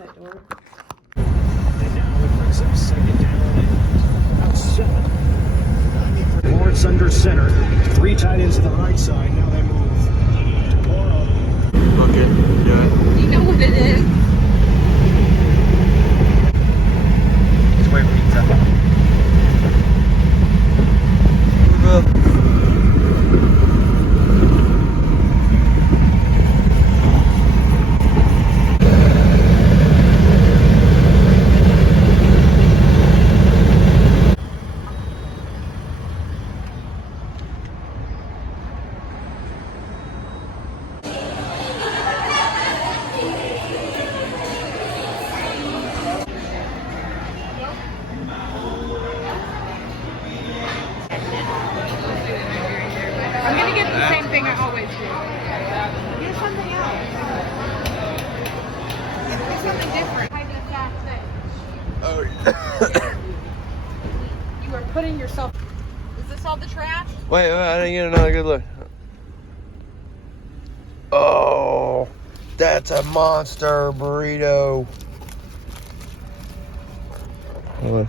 that door. And now it brings up second down and about 7. Lawrence under center. 3 tight ends to the right side. Now they move. Tomorrow. Okay, yeah. You know what it is? Just wait for pizza. I'm gonna get the same thing I always do. Get something else. Get something different. I did that thing. Oh, yeah. You are putting yourself. Is this all the trash? Wait, I didn't get another good look. Oh, that's a monster burrito. Hold on.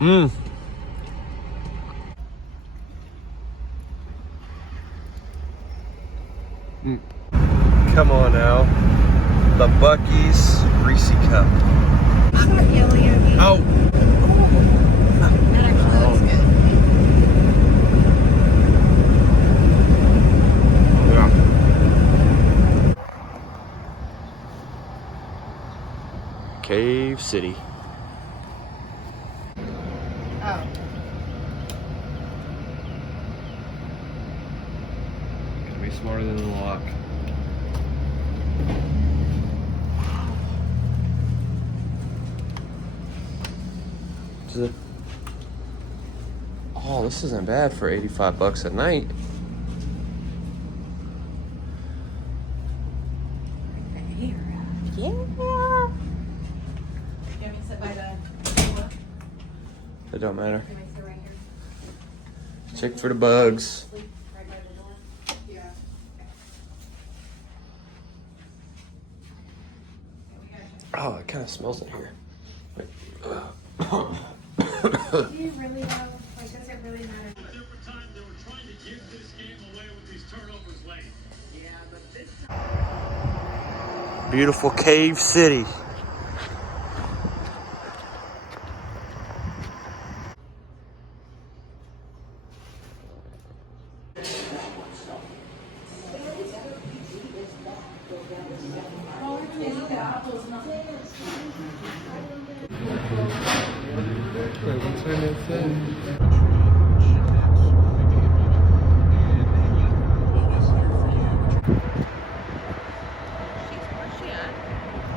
Mmm. Come on now. The Buc-ee's Greasy Cup. I'm not yelling at you. Oh. That actually looks good. Yeah. Cave City. Oh. Gotta be smarter than the lock. Oh, this isn't bad for 85 bucks a night. Yeah. You want me to sit by the door? It don't matter. Can I sit right here? Check for the bugs. Sleep right by the door? Yeah. Oh, it kind of smells in here. Wait. Do you really have, like, does it really matter? They were trying to give this game away with these turnovers late. Yeah, but this Beautiful Cave City.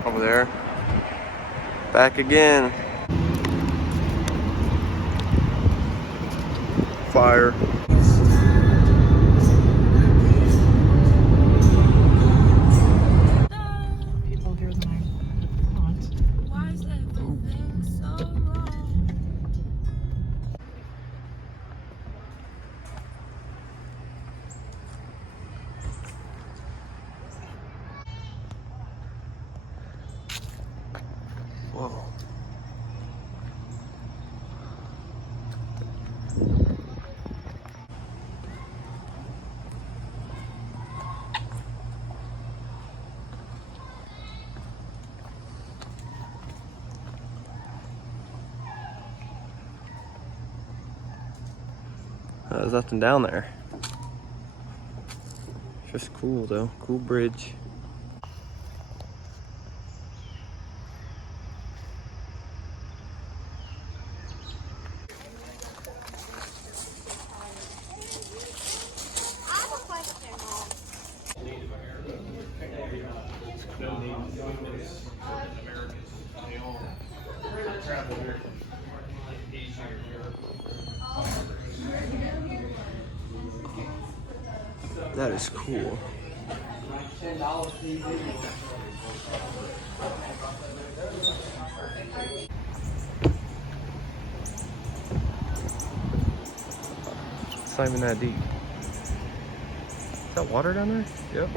Over there. Back again. Fire. People here than I want. Why is everything so wrong? Whoa. There's nothing down there. Just cool though. Cool bridge. That is cool. It's not even that deep. Is that water down there? Yep.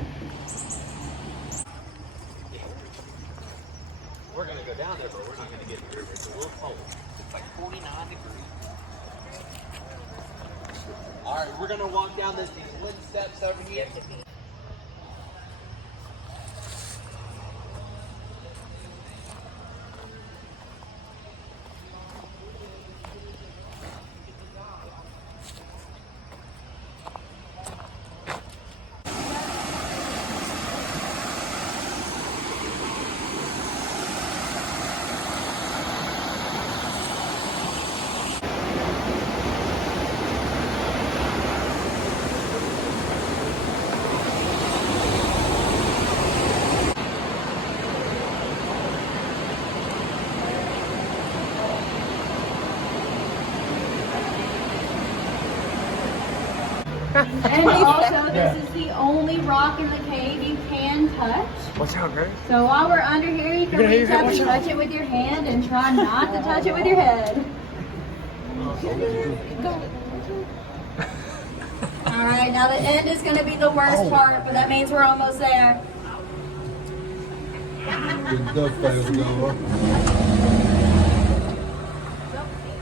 down there, but we're not gonna get here. It's a little cold. It's like 49 degrees. All right, we're gonna walk down these wooden steps over here. And also, this is the only rock in the cave you can touch. Watch out, Greg. So while we're under here, you can reach up and touch it with your hand and try not to touch it with your head. Alright, now the end is going to be the worst part, but that means we're almost there.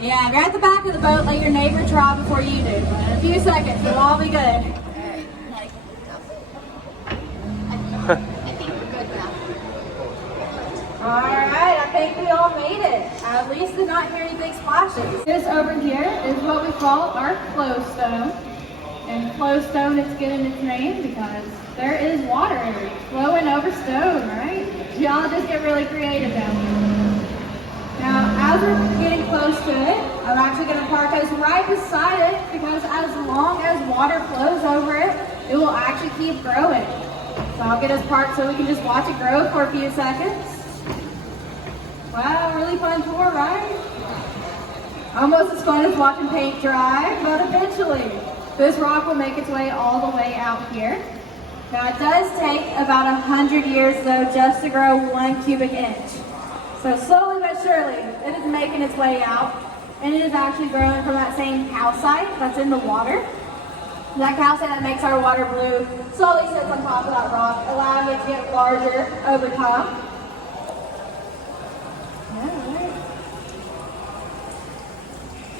Yeah, if you're at the back of the boat, let your neighbor try before you do. But in a few seconds, we'll all be good. Alright, I think we all made it. At least did not hear any big splashes. This over here is what we call our flow stone. And flow stone is getting its name because there is water flowing over stone, right? Geologists get really creative down here. Now, as we're getting close to it, I'm actually going to park us right beside it because as long as water flows over it, it will actually keep growing. So I'll get us parked so we can just watch it grow for a few seconds. Wow, really fun tour, right? Almost as fun as watching paint dry, but eventually this rock will make its way all the way out here. Now it does take about 100 years though just to grow 1 cubic inch. So slowly but surely it is making its way out, and it is actually growing from that same calcite that's in the water. That calcite that makes our water blue slowly sits on top of that rock, allowing it to get larger over time.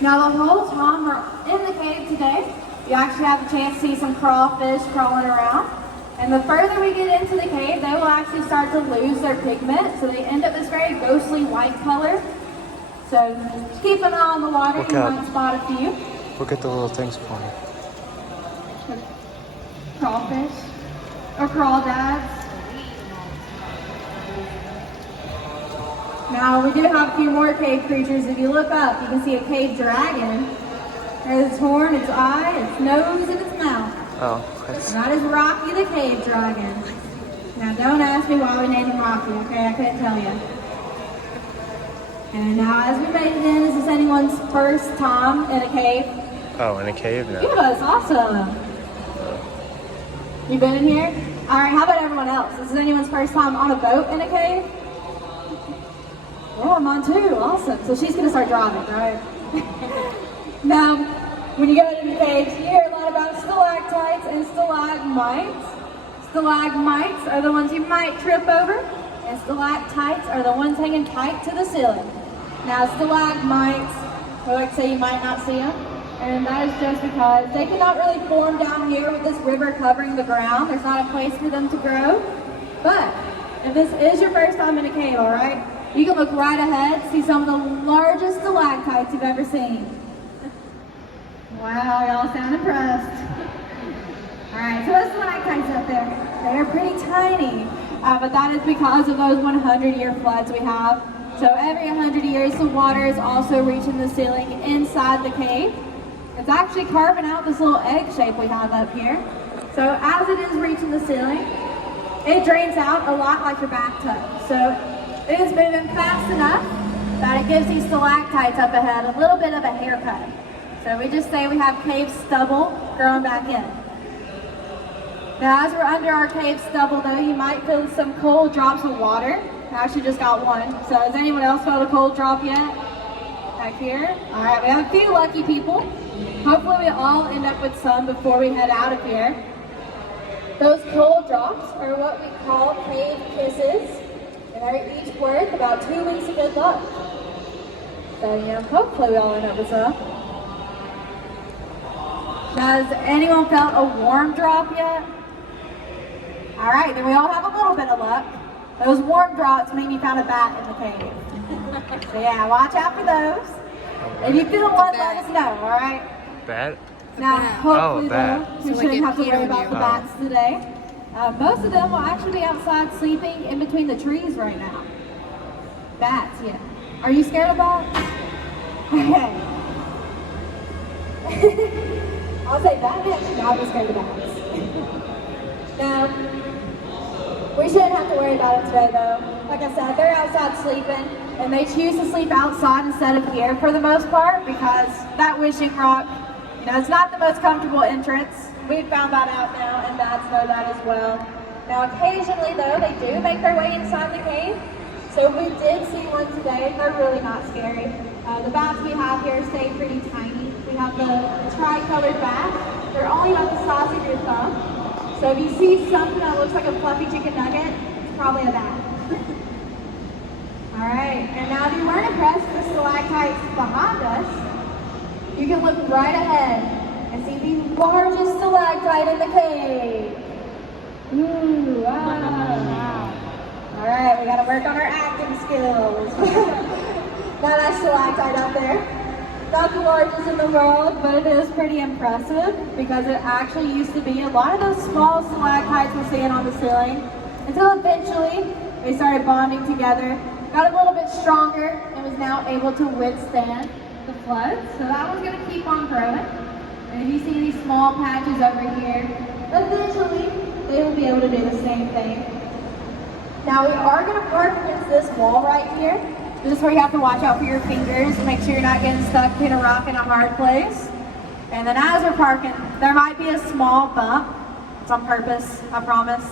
Now the whole time we're in the cave today, you actually have a chance to see some crawfish crawling around. And the further we get into the cave, they will actually start to lose their pigment, so they end up this very ghostly white color. So just keep an eye on the water, you might spot a few. Look at the little things for me. Crawfish or crawdads. Now we do have a few more cave creatures. If you look up, you can see a cave dragon. There's its horn, its eye, its nose, and its mouth. Oh, that's... That is Rocky the cave dragon. Now don't ask me why we named him Rocky, okay? I couldn't tell you. And now as we made it in, is this anyone's first time in a cave? Oh, in a cave? No. Yes, awesome. You been in here? All right, how about everyone else? This is anyone's first time on a boat in a cave? Yeah, mine too, awesome. So she's gonna start driving, right? Now, when you go into the caves, you hear a lot about stalactites and stalagmites. Stalagmites are the ones you might trip over, and stalactites are the ones hanging tight to the ceiling. Now, stalagmites, I like to say you might not see them, and that is just because they cannot really form down here with this river covering the ground. There's not a place for them to grow. But if this is your first time in a cave, all right, you can look right ahead, see some of the largest stalactites you've ever seen. Wow, y'all sound impressed. All right, so those stalactites up there, they're pretty tiny, but that is because of those 100-year floods we have. So every 100 years, the water is also reaching the ceiling inside the cave. It's actually carving out this little egg shape we have up here. So as it is reaching the ceiling, it drains out a lot like your bathtub. So it is moving fast enough that it gives these stalactites up ahead a little bit of a haircut. So we just say we have cave stubble growing back in. Now as we're under our cave stubble though, you might feel some cold drops of water. I actually just got one. So has anyone else felt a cold drop yet? Back here? All right, we have a few lucky people. Hopefully we all end up with some before we head out of here. Those cold drops are what we call cave kisses. And they're each worth about 2 weeks of good luck. So, you know, hopefully we all end up with some. Now, has anyone felt a warm drop yet? All right, then we all have a little bit of luck. Those warm drops mean you found a bat in the cave. So yeah, watch out for those. If you feel one, let us know, all right? Bat? Now, hopefully, bat. though, we So shouldn't like have to it worry peed about on the you. bats today. Most of them will actually be outside sleeping in between the trees right now. Bats, yeah. Are you scared of bats? Okay. I'll say that much. No, I'm just scared of bats. Now, we shouldn't have to worry about them today, though. Like I said, they're outside sleeping, and they choose to sleep outside instead of here for the most part because that wishing rock, you know, it's not the most comfortable entrance. We found that out now, and dads know that as well. Now, occasionally, though, they do make their way inside the cave. So we did see one today. They're really not scary. The bats we have here stay pretty tiny. We have the tri-colored bat. They're only about the size of your thumb. So if you see something that looks like a fluffy chicken nugget, it's probably a bat. All right, and now if you weren't impressed with the stalactites behind us, you can look right ahead and see the largest stalactite in the cave. Ooh, wow. All right, we gotta work on our acting skills. Now that stalactite up there. Not the largest in the world, but it is pretty impressive because it actually used to be a lot of those small stalactites we're seeing on the ceiling until eventually they started bonding together, got a little bit stronger, and was now able to withstand the floods. So that one's gonna keep on growing. And if you see these small patches over here, eventually they will be able to do the same thing. Now we are gonna park against this wall right here. This is where you have to watch out for your fingers and make sure you're not getting stuck in a rock in a hard place. And then as we're parking, there might be a small bump. It's on purpose, I promise.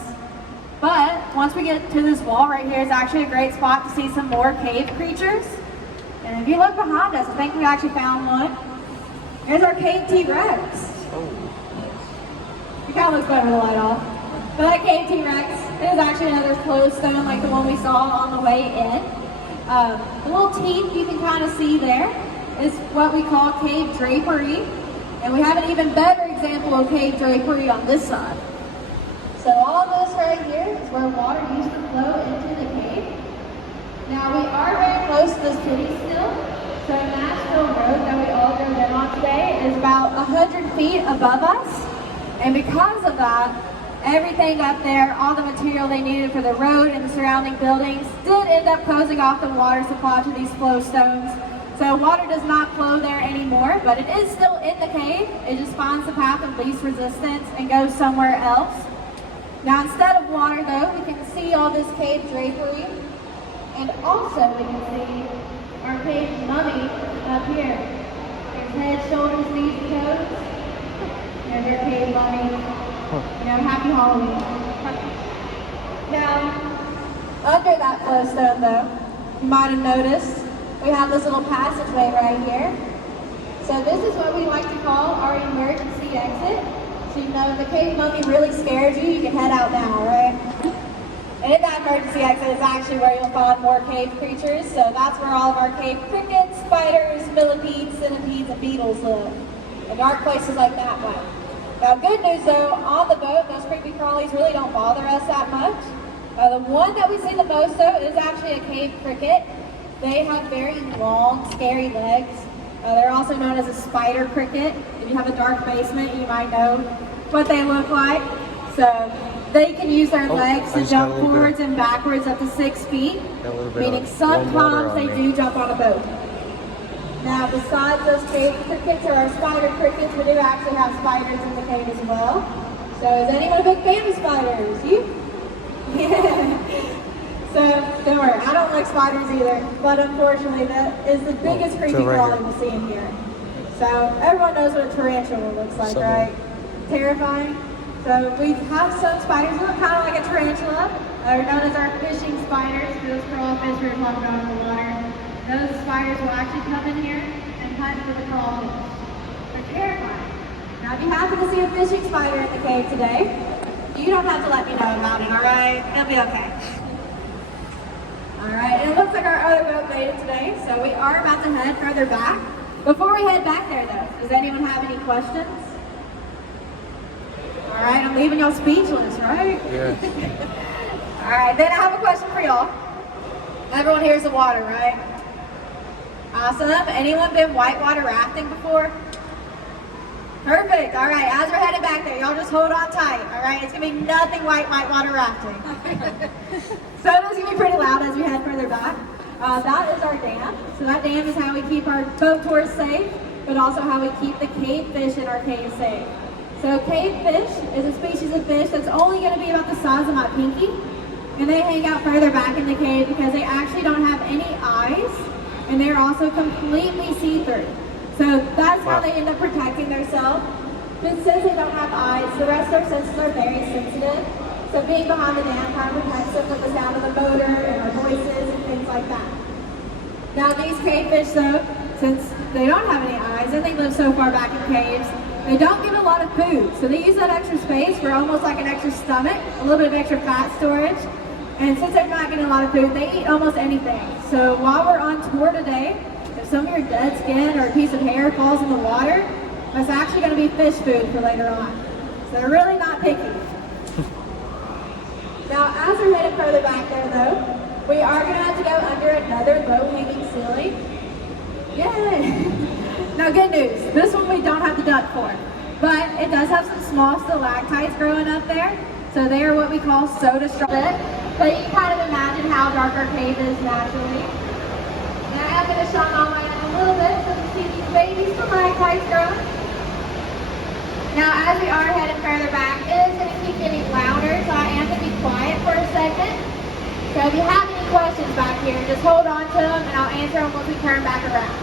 But once we get to this wall right here, it's actually a great spot to see some more cave creatures. And if you look behind us, I think we actually found one. Here's our cave T-Rex. It kind of looks better with the light off. But that cave T-Rex is actually another closed stone like the one we saw on the way in. The little teeth you can kind of see there is what we call cave drapery. And we have an even better example of cave drapery on this side. So all this right here is where water used to flow into the cave. Now we are very close to the city still. So Nashville Road that we all drove in on today is about 100 feet above us. And because of that, everything up there, all the material they needed for the road and the surrounding buildings did end up closing off the water supply to these flow stones. So water does not flow there anymore, but it is still in the cave. It just finds the path of least resistance and goes somewhere else. Now instead of water though, we can see all this cave drapery, and also we can see our cave mummy up here. There's head, shoulders, knees, and toes. There's our cave mummy. You know, happy Halloween. Now, under that flow stone though, you might have noticed we have this little passageway right here. So this is what we like to call our emergency exit. So you know if the cave mummy really scares you, you can head out now, right? And in that emergency exit is actually where you'll find more cave creatures. So that's where all of our cave crickets, spiders, millipedes, centipedes, and beetles live. In dark places like that one. Now good news though, on the boat, those creepy crawlies really don't bother us that much. The one that we see the most though is actually a cave cricket. They have very long, scary legs. They're also known as a spider cricket. If you have a dark basement, you might know what they look like. So they can use their legs to jump forwards and backwards up to 6 feet, meaning sometimes they do jump on a boat. Now, besides those cave crickets or our spider crickets, we do actually have spiders in the cave as well. So, is anyone a big fan of spiders? You? Yeah. So, don't worry, I don't like spiders either, but unfortunately, that is the biggest creepy crawly we'll see in here. So, everyone knows what a tarantula looks like, right? Terrifying. So, we have some spiders that look kind of like a tarantula. They're known as our fishing spiders. Those crawfish we were talking about in the water. Those spiders will actually come in here and hunt for the crawfish. They're terrifying. Now, if you happen to see a fishing spider in the cave today, you don't have to let me know about it, all right? It'll be okay. All right, it looks like our other boat made it today, so we are about to head further back. Before we head back there though, does anyone have any questions? All right, I'm leaving y'all speechless, right? Yes. All right, then I have a question for y'all. Everyone here's the water, right? Awesome. Anyone been whitewater rafting before? Perfect. All right, as we're headed back there, y'all just hold on tight. All right, it's gonna be nothing whitewater rafting. So it's gonna be pretty loud as we head further back. That is our dam. So that dam is how we keep our boat tours safe, but also how we keep the cave fish in our cave safe. So cave fish is a species of fish that's only gonna be about the size of my pinky, and they hang out further back in the cave because they actually don't have any eyes, and they're also completely see-through. So that's how they end up protecting themselves. But since they don't have eyes, the rest of their senses are very sensitive. So being behind the dam kind of protects them from the sound of the motor and our voices and things like that. Now these cave fish though, since they don't have any eyes and they live so far back in caves, they don't get a lot of food. So they use that extra space for almost like an extra stomach, a little bit of extra fat storage. And since they're not getting a lot of food, they eat almost anything. So while we're on tour today, if some of your dead skin or a piece of hair falls in the water, that's actually going to be fish food for later on. So they're really not picky. Now, as we're headed further back there though, we are going to have to go under another low-hanging ceiling. Yay! Now good news, this one we don't have the duck for, but it does have some small stalactites growing up there. So they are what we call soda straw. But you can kind of imagine how dark our cave is naturally. Now I am going to shine on my end a little bit so you can see these baby stalactites growing. Now as we are headed further back, it is going to keep getting louder, so I am going to be quiet for a second. So if you have any questions back here, just hold on to them and I'll answer them once we turn back around.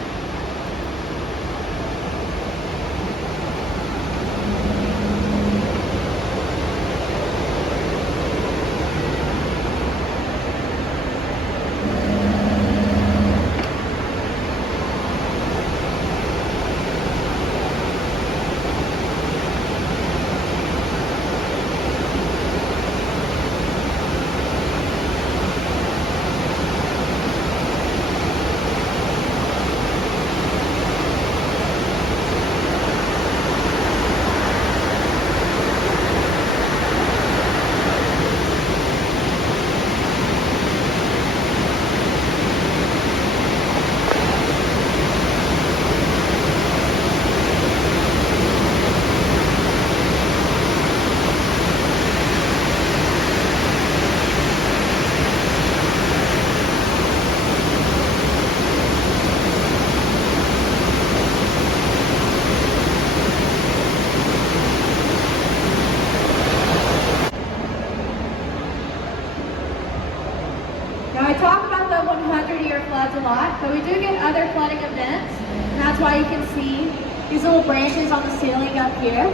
Now I talk about the 100-year floods a lot, but we do get other flooding events, and that's why you can see these little branches on the ceiling up here.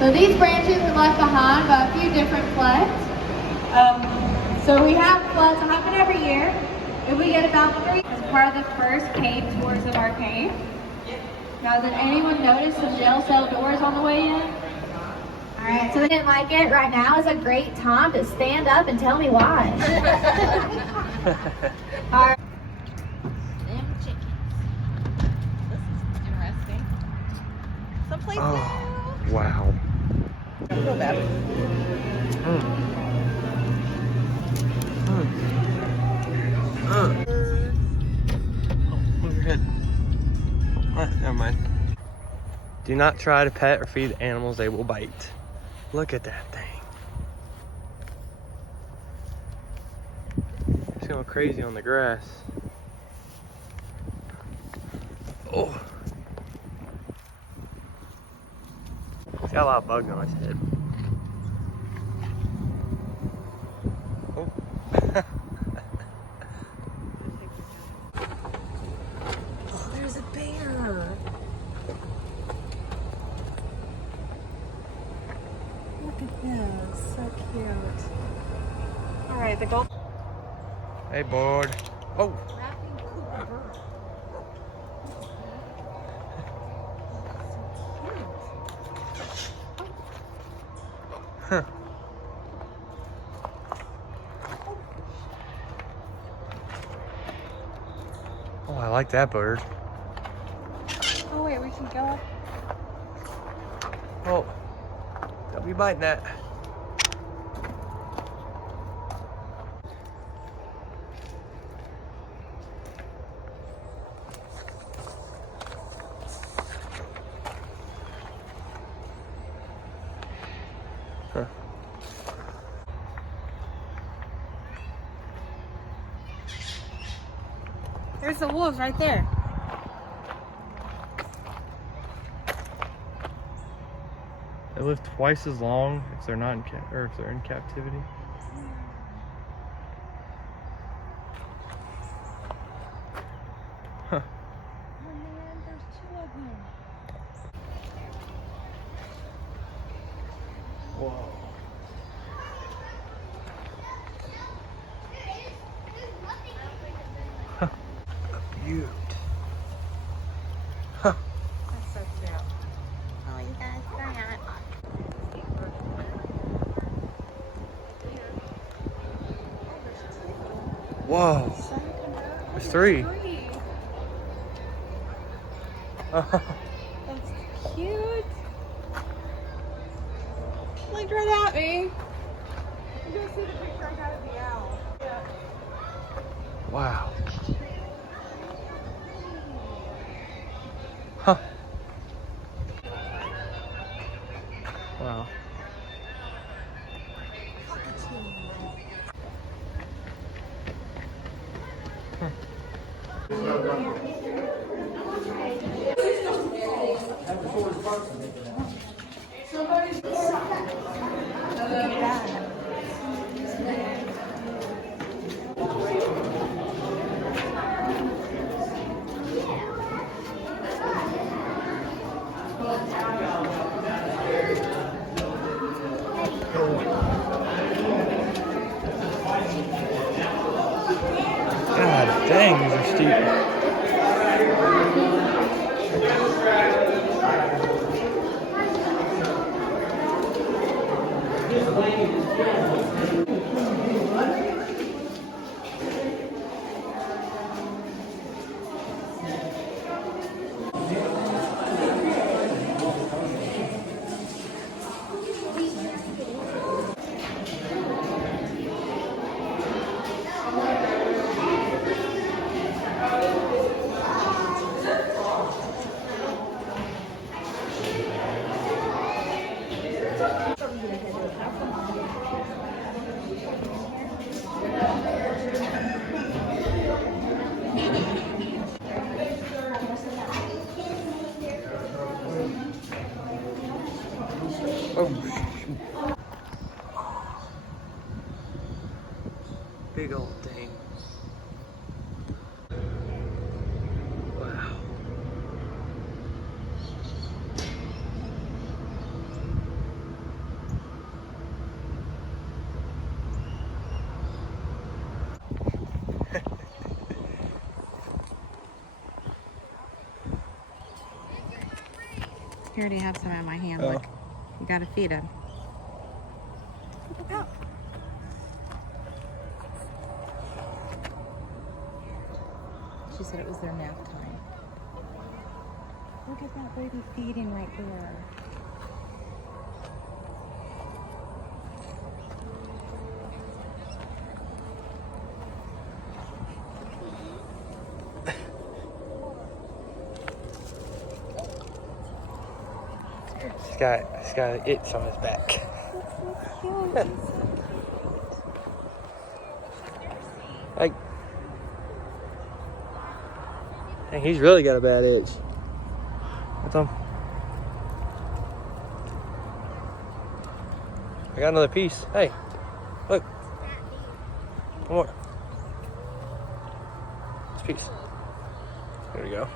So these branches were left behind by a few different floods. So we have floods that happen every year, and we get about 3 as part of the first cave tours of our cave. Now did anyone notice some jail cell doors on the way in? Alright, so they didn't like it. Right now is a great time to stand up and tell me why. Alright. Them chickens. This is interesting. Someplace new. Wow. I feel bad. Move your head. Never mind. Do not try to pet or feed animals, they will bite. Look at that thing. It's going crazy on the grass. Oh. It's got a lot of bugs on its head. Oh. Oh, there's a bear. Look at this, so cute. All right, the gold. Hey, board. Oh. Wrapping Cooper. Huh. like that bird. Oh wait, we can go up. Oh, don't be biting that. Huh. There's the wolves right there. They live twice as long if they're not in or if they're in captivity. Huh. Oh man, there's 2 of them. Whoa. Huh. A beaut. Huh. That's so cute. Oh, you guys got it. Whoa. There's 3. That's cute. Looked right at me. You guys see the picture I got of the owl? Yeah. Wow. Huh. Wow. God dang, these are steep. Oh, shoot. Big old thing. Wow. You already have some in my hand. Oh. Look, you gotta feed him. She said it was their nap time. Look at that baby feeding right there. He's got an itch on his back. Like, dang, he's really got a bad itch. What's on? I got another piece. Hey, look. One more. This piece. There we go.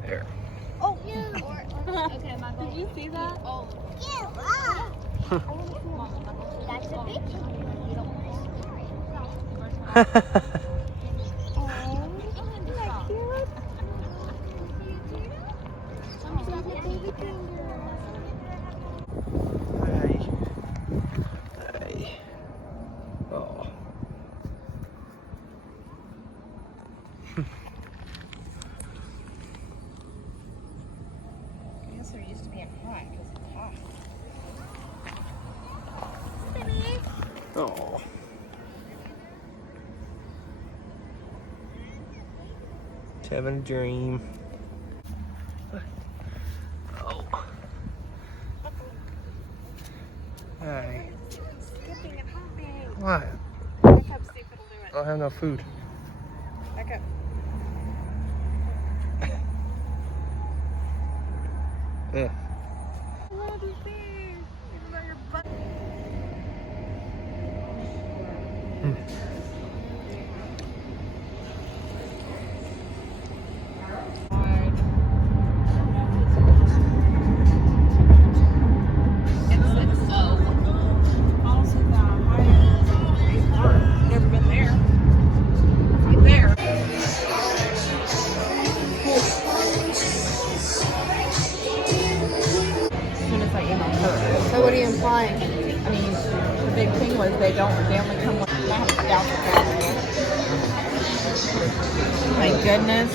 There. Oh, yeah. Okay, my ball. Did you see that? Oh. Yeah. That's a big one. You don't want to scare it. Oh, isn't that cute? Oh. He's having a dream. Oh. Hi. Skipping and hopping. What? Back up, see if it'll do I it. don't have no food. Back up. Yeah. Love is there. Even though your butt. Never been there. There. As soon as I emailed her. So what are you implying? I mean, the big thing was they only come with. I have to down the camera. My goodness.